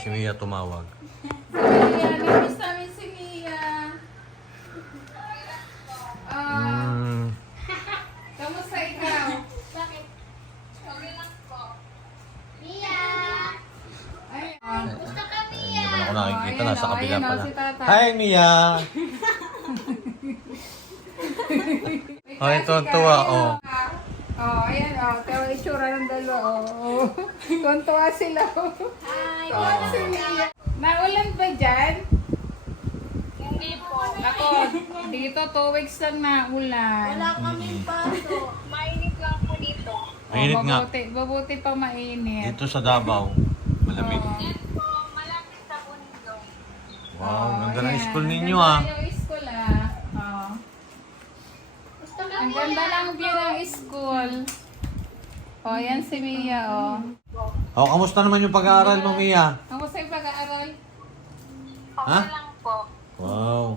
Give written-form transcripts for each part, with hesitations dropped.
si Mia tumawag. Mia, namiss namin si Mia. Kamusta ikaw? Bakit? Okay lang po. Mia! Ay, Gusto ka, Hindi Mia? naman ako nakikita, ayan, nasa kabila ayan, pala. si Tata. Hi, Mia! Ay, tuwa, oh. Oh, ayan, oh. Tayo itsura ng dalawa, oh. Tuntua sila, oh. Hi! Tuntua si Mia. Naulan ba dyan? Hindi po. Ako, dito 2 weeks lang naulan. Wala kaming paso. Mainit lang po dito. Mainit nga. Mabuti pa mainit. Dito sa Davao, malamig. Yan po, malapit sa bundok. Wow, ganda ng ayan. school ninyo, Ganda ah. yung school, ah. Oh. Gusto ka, Ang ganda ng view ng school. Oh, yan si Mia, oh. Oh, kamusta naman yung pag-aaral mo, Mia? Ako sa'yo pag-aaral. Okay Ha? lang po. Wow.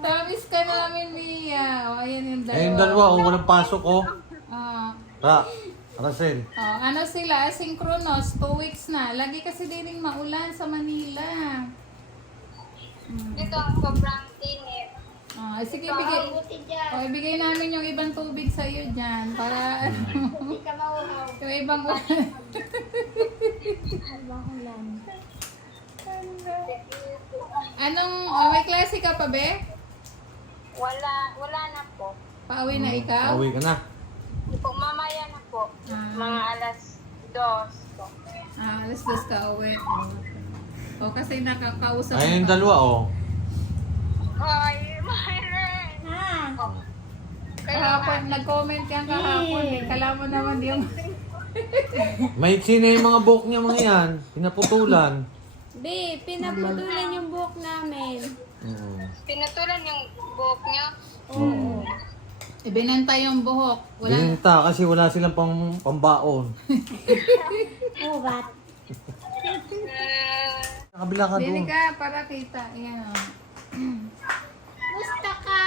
Tamis ka namin, Mia. Oh, ayan yung dalawa. Eh, yung dalawa, oh, walang pasok, oh. Ah. Russell. Oh, ano sila, asynchronous, 2 weeks na. Lagi kasi din maulan sa Manila. Dito ang sobrang init. Oh, sige, Ito bigay. ang buti dyan. Oh, ibigay namin yung ibang tubig sa iyo diyan para Hindi ka mauhaw. yung ibang ulan. May klase ka pa, be? Wala na po. Pauwi na ikaw? Pauwi ka na. Hindi po, mamaya na po. Mga alas 2 po. Alas 2 ka uwi. O, kasi nakakausap Ay, yung ka. dalawa, oh. Hoy, Myron! Kahapon, nag-comment yan kahapon. Eh. Kala mo naman yung... May na yung mga buhok niya, mga yan. Pinaputulan. Be, pinaputulan yung buhok namin. Oo. Pinutulan yung buhok niyo. Oo. Ibinenta yung buhok. Wala. Binenta kasi wala silang pambaon. Oh, what? Sa kabila ka Bili doon. ka para kita. Ayan, o. Gusto ka!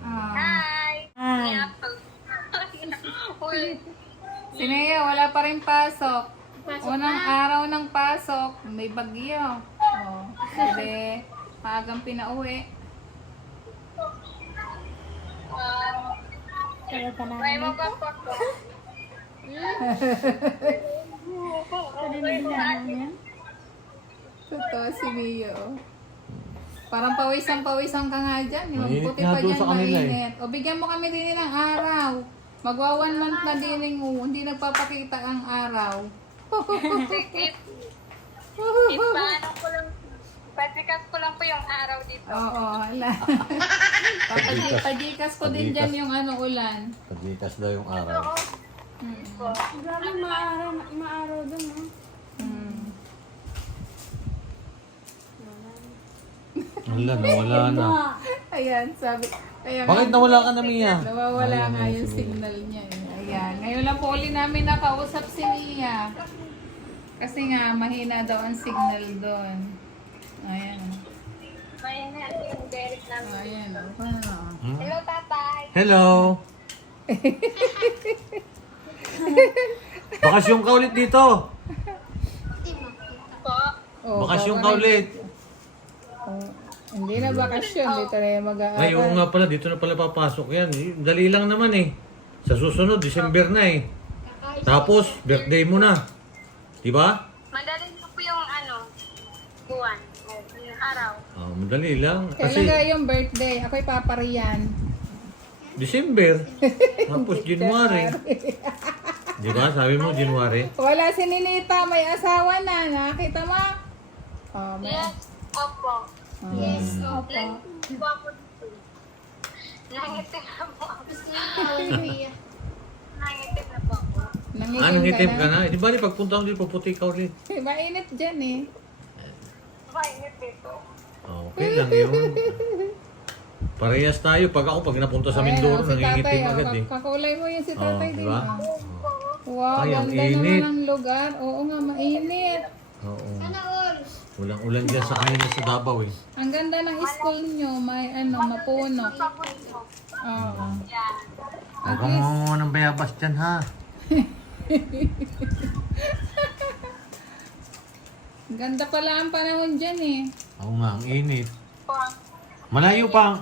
Ah. Hi! Hi. Uy, Si Nea, wala pa rin pasok. Unang araw ng pasok, may bagyo. Oh, sabi, maagang pinauwi. Kaya ka may namin. magapak ko. Parinig namin. Totoo si Mio. Parang pawisan ka nga dyan. Yung Mainit puti nga pa doon dyan, sa kanila, mainit. O bigyan mo kami din ng araw. Magwa 1 month na din hindi nagpapakita ang araw. Ipaano ko lang, patikas ko lang po yung araw dito. Oo, wala. Pajikas ko din dyan yung ulan. Paglikas daw yung araw. Grabe, maaraw dun, no? Wala, nawala na. Ayan, sabi. Kaya Bakit nawala ka na, Mia? Nawawala nga yung signal niya. Ayan. Ngayon lang po ulit namin nakausap si Mia. Kasi nga, mahina daw ang signal doon. Ayan. May natin yung Derek namin. Ayan. Oh. Hello, tatay. Hello! Bakasyon ka ulit dito! Po. Oh, Bakasyon ka ulit! Oh, hindi na bakasyon. Dito na yung Ay, oo mag-aaral. nga pala, dito na pala papasok yan. Dali lang naman eh. Sa susunod, December na eh. Tapos, birthday mo na. Diba? Madali na po yung buwan. Yung araw. Ah, madali lang. Kailan Kasi, nga yung birthday? Ako'y papariyan. December. Tapos, January. Diba? Sabi mo, January. Wala si Ninita. May asawa na. Nakita mo? Oh, may... Yes, opo. Yes. Opo. Nangitim po ako dito. Nangitim na po ako. Nangitim na po ako. Anong itim ka na? Di ba, pagpunta ko dito, puputi ka ulit. Mainit dyan eh. Mainit dito. Okay lang yun. Parehas tayo. Pag napunta sa Mindoro, Ayan, si nangingitim tatay, agad eh. Kakulay mo yung si tatay din. diba? Ah. Wow, Ay, ang ganda init. naman ang lugar. Oo nga, mainit. Oo. Walang ulan dyan sa kanila sa Davao eh. Ang ganda ng school nyo. May mapuno. Papunto. Oo. Yan. Huwag kang mga ng bayabas dyan, ha? Ganda pala ang panahon dyan eh. Oo nga, ang init. Po. Malayo pa.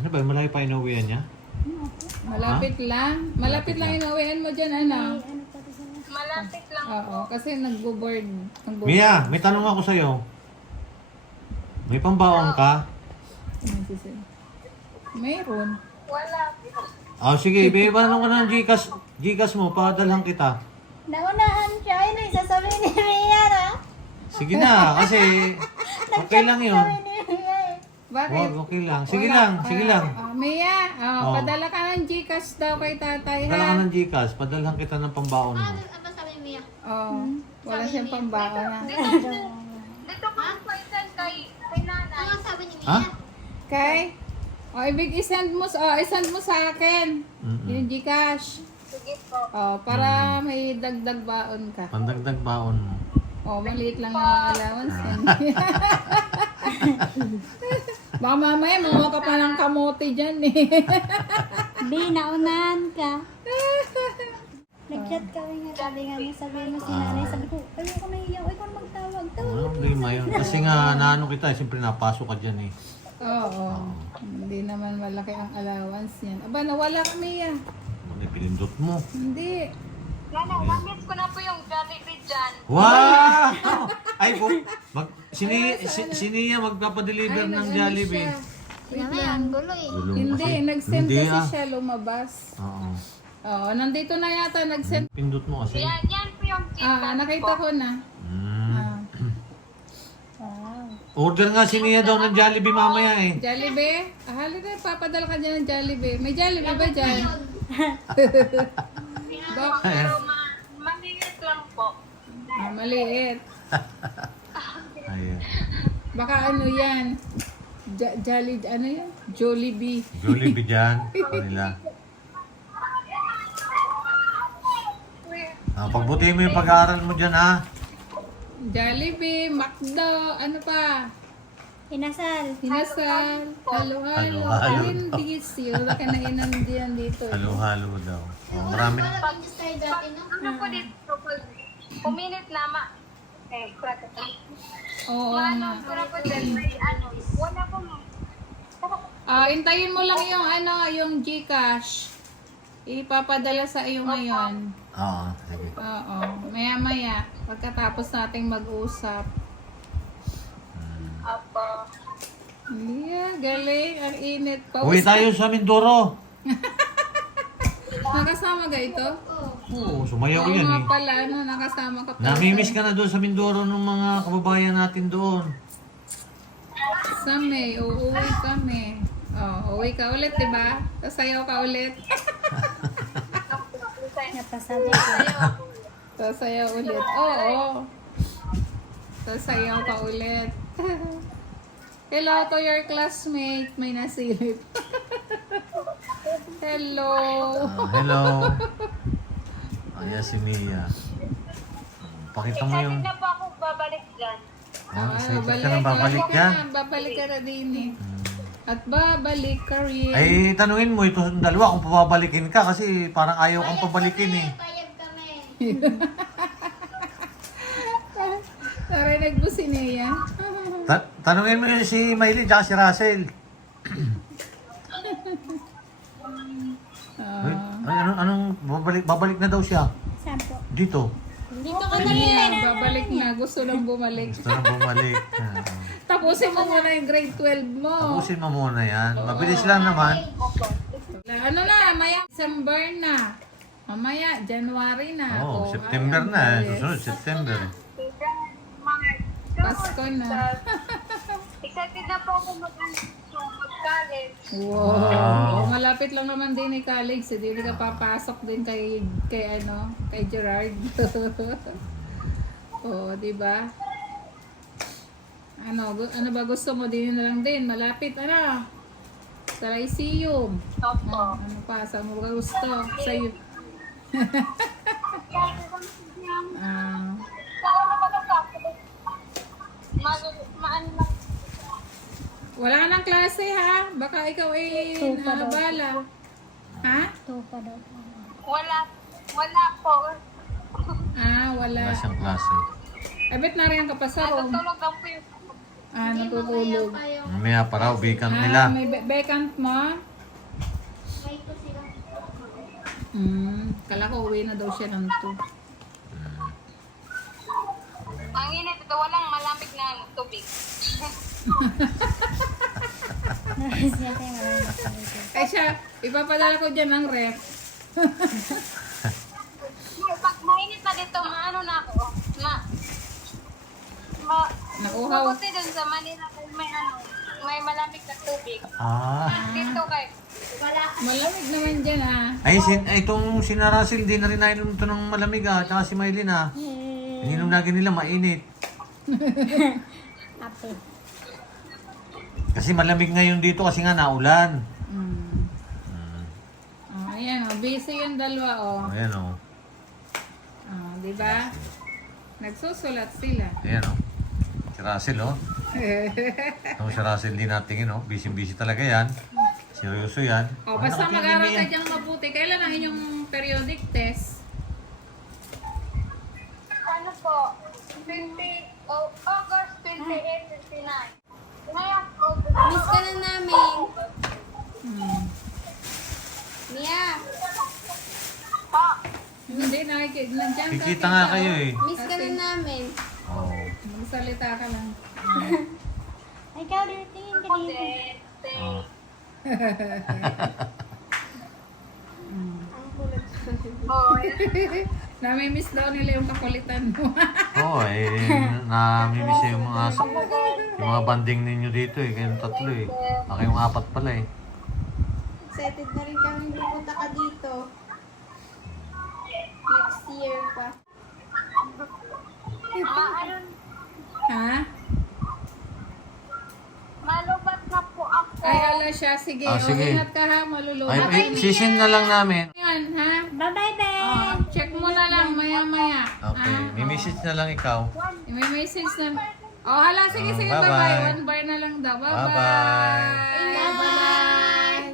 Ano ba, malayo pa inuwihan niya? Malapit lang. Malapit lang inuwian mo dyan, ano? Ano pa ito sa Malapit lang Oo, po. kasi nagbo-board. Mia, may tanong ako sa'yo. May pambaon ka? Mayroon. Wala. Sige, iba-iba ka ng Gcash mo, padalhan kita. Naunahan siya. Ay, nagsasabi ni Mia na. Sige na, kasi okay lang yun. Ni Mia eh. Bakit? Wag, okay lang. Sige lang, sige lang. Mia, Oh. padala ka ng Gcash daw kay tatay, Padala ka ha? ng Gcash, padalhan kita ng pambaon mo. Oo. Wala siyang pambaon na. Dito po po isan kay nanay. Ha? Kay? Isend mo sa akin. Mm-mm. Yung Gcash. Sige po. Para may dagdag baon ka. Pandagdag baon mo. Maliit lang yung allowance yan. Baka mamaya mamuha ka pa ng kamote dyan eh. Bi, naunahan ka. Nag-chat kami nga. Sabi mo si nanay. Sabi ko, ayoko na iyaw. Ikaw magtawag. Ano, problema yun. Kasi nga, naano kita, siyempre napasok ka dyan eh. Oo. Hindi naman malaki ang allowance yan. Aba, nawala kami yan. Ano, pinindot mo. Hindi. Nanay, na-miss ko na po yung Jollibee dyan. Wow! Ay, si Nia magpapadeliver ng Jollibee. Wait lang. Gulo Hindi, kasi. nag-send Hindi, kasi ah. siya lumabas. Oo. Oo, nandito na yata nag-send. Pindot mo kasi. Yan po yung Gcash Nakita ko na. Mm. Ah. Order nga si Nia daw ng Jollibee mamaya eh. Jollibee? Halika, papadala ka dyan ng Jollibee. May Jollibee ba dyan? Pero maliit lang po. Maliit. Ayun. Baka ano yan? Ano yan? Jollibee. Jollibee dyan. Kanila. Pagbutihin mo yung pag-aaral mo dyan ha. Jollibee, McDo, ano pa? Inasal. Hinasal, halo-halo, Halo-halo. Wendy's, yun laki na inandiyan dito. Halo-halo daw. Marami. Ano po dito? Uminit na Oo Ano nga. po na po dyan? May wala po. Intayin mo lang yung yung GCash. Ipapadala sa iyo ngayon. Oo, sige. Oo, maya-maya. Pagkatapos nating mag-usap. Apo. Yeah, galing. Ang init pa. Uwi tayo sa Mindoro. Nakasama ka ito? Oo, sumayaw Oo yan nga eh. pala, nakasama ka pala. Namimiss ka na doon sa Mindoro ng mga kababayan natin doon. Sa May, uuwi kami. Uwi ka ulit, di ba? Sasayaw ka ulit. Napasabi ko. Sasayaw ulit. Oo. Sasayaw ka ulit. Hello to your classmate. May nasilip. Hello. Hello. Ayan si Mia. Pakita mo yung... Excited na po ako babalik dyan. Excited ka na babalik yan. Babalik ka na din eh. At babalik ka rin. Ay, tanungin mo ito yung dalawa kung pababalikin ka kasi parang ayaw kang pabalikin eh. Taray nagbusi niya yan. Tanungin mo yun si Miley at si Russell. Ay, anong babalik na daw siya? Saan po? Dito. Dito ka na Niya, babalik na. Gusto lang bumalik. Gusto na bumalik. Tapusin mo muna yung grade 12 mo. Tapusin mo muna yan. Mabilis lang naman. Ano na, maya December na. Mamaya, January na. Oo, September na. Susunod, September. Pasko na. Excited na po ako mag-college. Wow. Malapit lang naman din ni college. Hindi ka papasok din kay Gerard. Oo, di ba? Ano ba gusto mo din na lang din? Malapit, ano? Sa Lyceum. Opo. Ano pa? Saan mo ba gusto? Sa'yo. Ah. Wala ka ng klase ha? Baka ikaw ay Tupa daw. naabala. Ha? Tupa daw. Wala po. Ah, Wala wala. siyang klase. Eh, ba't nariyan ka pa sa room? Natutulog daw po yung Ah, natutulog. Mamaya pa raw, vacant Ah, nila. may vacant mo? Kala ko uwi na daw siya ng 2. ang init ito, walang malamig na tubig. Siya tayo marami. Eh siya, ipapadala ko dyan ng ref. Pag mainit na dito, maano na ako. Nakuhaw. Mabuti dun sa Manila, may malamig na tubig. Ah. Dito kay, Malamig naman dyan ah. Itong si Russell, di na rin nainom ito ng malamig ah. Tsaka si Maylin ah. Ininom lagi nila, mainit. Ape. Kasi malamig ngayon dito kasi nga naulan. Oh, ayan oh, busy yung dalawa oh. Ayan o. Oh, di ba? Nagsusulat sila. Ayan o. Si Russell o. Itong si Russell din natingin o. Busy-busy talaga yan. Seryoso yan. Oh, basta mag-aral ka dyan mabuti. Kailan ang inyong periodic test? ano po, August 28, 29. Ngayon, Miss ka na namin. Mia, Hindi, nandiyan ka. Kikita nga kayo eh. miss ka na namin. Oo. Magsalita ka lang. Ay, ikaw din tingin ka dito. Oh. Ang kulat. Namimiss daw nila yung kakulitan mo. Oo namimiss yung mga banding ninyo dito eh. Kayong tatlo eh. Kayong 4 pala eh. Excited na rin kami pupunta ka dito. Next year pa. Ha? malubat na po ako. Ay, ala siya. Sige. Ah, sige. Ingat ka ha. Malulubat. Sisin na lang namin. Yan, ha? Bye-bye, Ben! Check mo na lang maya-maya. Okay. May message na lang ikaw. May message na. Oh, hala. Sige, sige. Bye-bye. Bye-bye. 1 bar na lang daw. Bye-bye. Bye!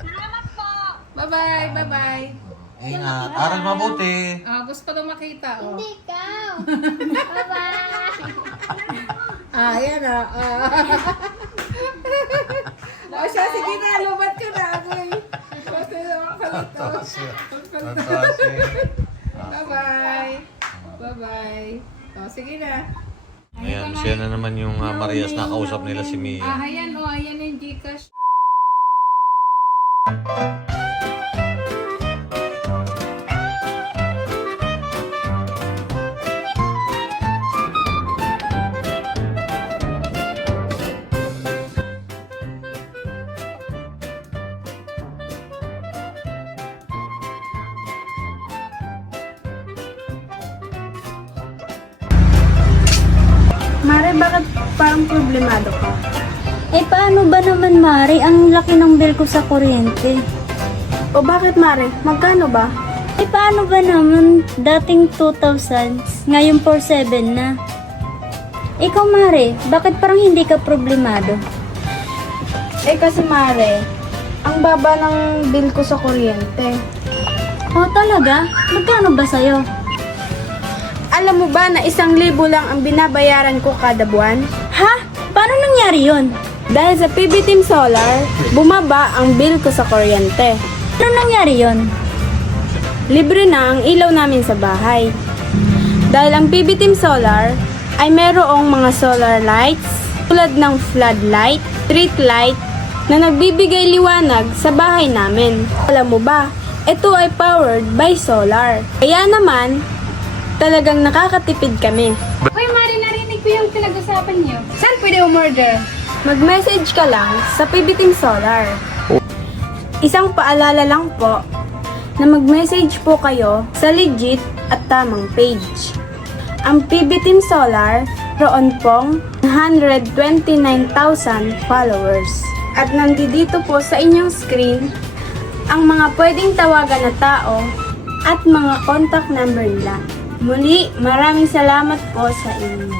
Salamat po. Bye-bye. Bye-bye. Ingat. Aral mabuti. Gusto ko makita. Oh. Hindi ikaw! Bye-bye! Yan ah. Siya, sige na. Lubat ka na. Basta makakalito. Bye-bye. Bye-bye. Sige na. Ayan, siya na naman yung Marias na kausap nila si Mia. Ayan o. Ayan yung Gcash. Mare, bakit parang problemado ka? Eh, paano ba naman, Mari? Ang laki ng bill ko sa kuryente. O bakit, Mare? Magkano ba? Eh, paano ba naman? Dating 2,000, ngayon 4,700 na. Ikaw, Mari, bakit parang hindi ka problemado? Eh kasi, Mare, ang baba ng bill ko sa kuryente. Oh, talaga? Magkano ba sa'yo? Alam mo ba na 1,000 lang ang binabayaran ko kada buwan? Ha? Paano nangyari yun? Dahil sa PB Team Solar, bumaba ang bill ko sa kuryente. Paano nangyari yun? Libre na ang ilaw namin sa bahay. Dahil ang PB Team Solar ay merong mga solar lights tulad ng floodlight, street light na nagbibigay liwanag sa bahay namin. Alam mo ba, ito ay powered by solar. Kaya naman, talagang nakakatipid kami. Hoy, Mari, narinig ko yung pinag-usapan niyo. Saan pwede umorder? Mag-message ka lang sa PB Team Solar. Isang paalala lang po na mag-message po kayo sa legit at tamang page. Ang PB Team Solar, roon pong 129,000 followers. At nandito po sa inyong screen ang mga pwedeng tawagan na tao at mga contact number nila. Muli, maraming salamat po sa inyo.